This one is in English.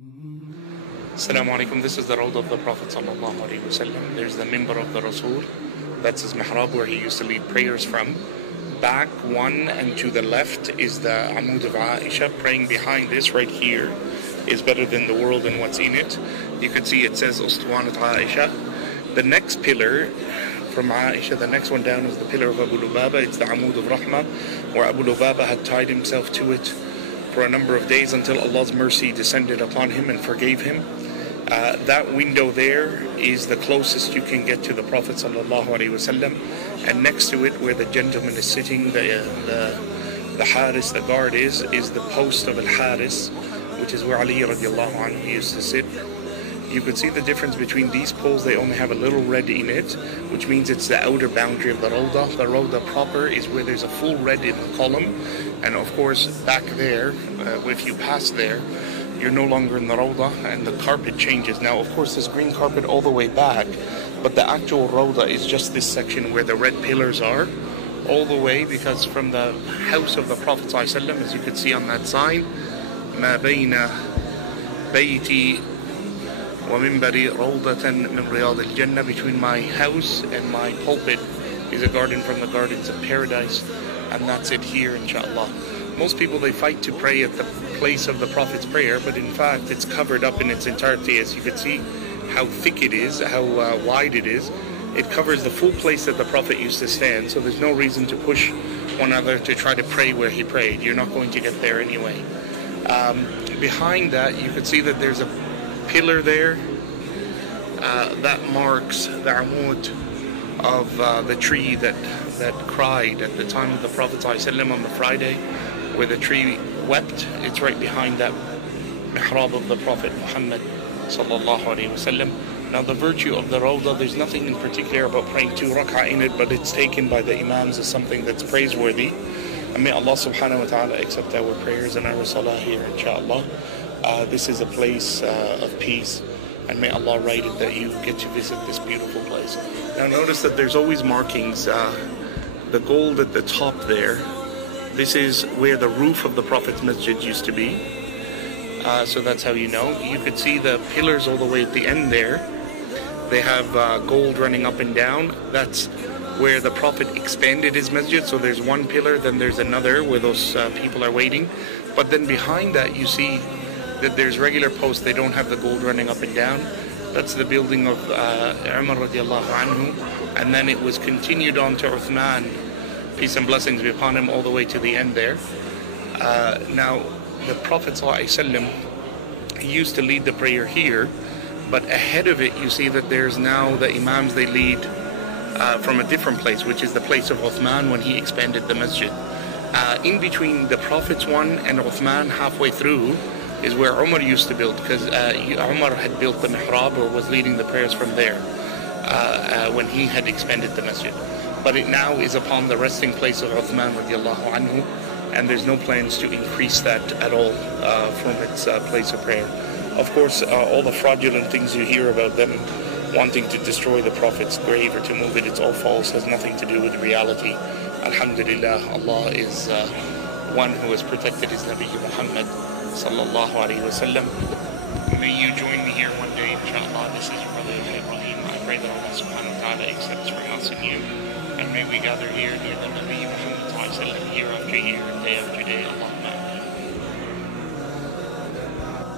Assalamu alaikum. This is the Rawdah of the Prophet SallallahuAlaihiWasallam. There's the Mimbar of the Rasul. That's his mihrab where he used to lead prayers from. Back one and to the left is the Amud of Aisha. Praying behind this right here is better than the world and what's in it. You can see it says Ustuwanat Aisha. The next pillar from Aisha, the next one down, is the pillar of Abu Lubaba. It's the Amud of Rahmah, where Abu Lubaba had tied himself to it for a number of days until Allah's mercy descended upon him and forgave him. That window there is the closest you can get to the Prophet ﷺ, and next to it, where the gentleman is sitting, the Haris, the guard is the post of Al-Haris, which is where Ali radiallahu anhu used to sit. You could see the difference between these poles. They only have a little red in it, which means it's the outer boundary of the Rawdah. The Rawdah proper is where there's a full red in the column, and of course back there, if you pass there, you're no longer in the Rawdah, and the carpet changes. Now, of course, there's green carpet all the way back, but the actual Rawdah is just this section where the red pillars are, all the way, because from the house of the Prophet ﷺ, as you can see on that sign, مَا بَيْنَ بَيْتِي وَمِنْبَرِ رَوْضَةً مِنْ رِيَاضِ الْجَنَّةِ, between my house and my pulpit is a garden from the gardens of paradise, and that's it here, inshallah. Most people, they fight to pray at the place of the Prophet's prayer, but in fact it's covered up in its entirety. As you can see how thick it is, how wide it is. It covers the full place that the Prophet used to stand, so there's no reason to push one another to try to pray where he prayed. You're not going to get there anyway. Behind that, you can see that there's a pillar there that marks the amud of the tree that cried at the time of the Prophet ﷺ on the Friday, where the tree wept. It's right behind that mihrab of the Prophet Muhammad ﷺ. Now, the virtue of the Rawdah, there's nothing in particular about praying 2 rak'ah in it, but it's taken by the Imams as something that's praiseworthy. And may Allah subhanahu wa ta'ala accept our prayers and our salah here, inshallah. This is a place of peace, and may Allah write it that you get to visit this beautiful place. Now, notice that there's always markings. The gold at the top there, this is where the roof of the Prophet's masjid used to be. So that's how you know. You could see the pillars all the way at the end there. They have gold running up and down. That's where the Prophet expanded his masjid. So there's one pillar, then there's another where those people are waiting. But then behind that, you see that there's regular posts. They don't have the gold running up and down. That's the building of Umar radiallahu anhu. And then it was continued on to Uthman, peace and blessings be upon him, all the way to the end there. Now, the Prophet ﷺ, he used to lead the prayer here, but ahead of it you see that there's now the Imams, they lead from a different place, which is the place of Uthman when he expanded the masjid. In between the Prophet's one and Uthman, halfway through, is where Umar used to build, because Umar had built the mihrab, or was leading the prayers from there when he had expanded the masjid. But it now is upon the resting place of Uthman radiallahu anhu, and there's no plans to increase that at all from its place of prayer. Of course, all the fraudulent things you hear about them wanting to destroy the Prophet's grave or to move it, it's all false, has nothing to do with reality. Alhamdulillah, Allah is one who has protected his Nabi Muhammad SallallahuAlaihiWasallam. May you join me here one day, inshallah. This is your brother Ibrahim. I pray that Allah subhanahu wa ta'ala accepts from us and you. And may we gather here near the Nabi Muhammad year after year, day after day. Allah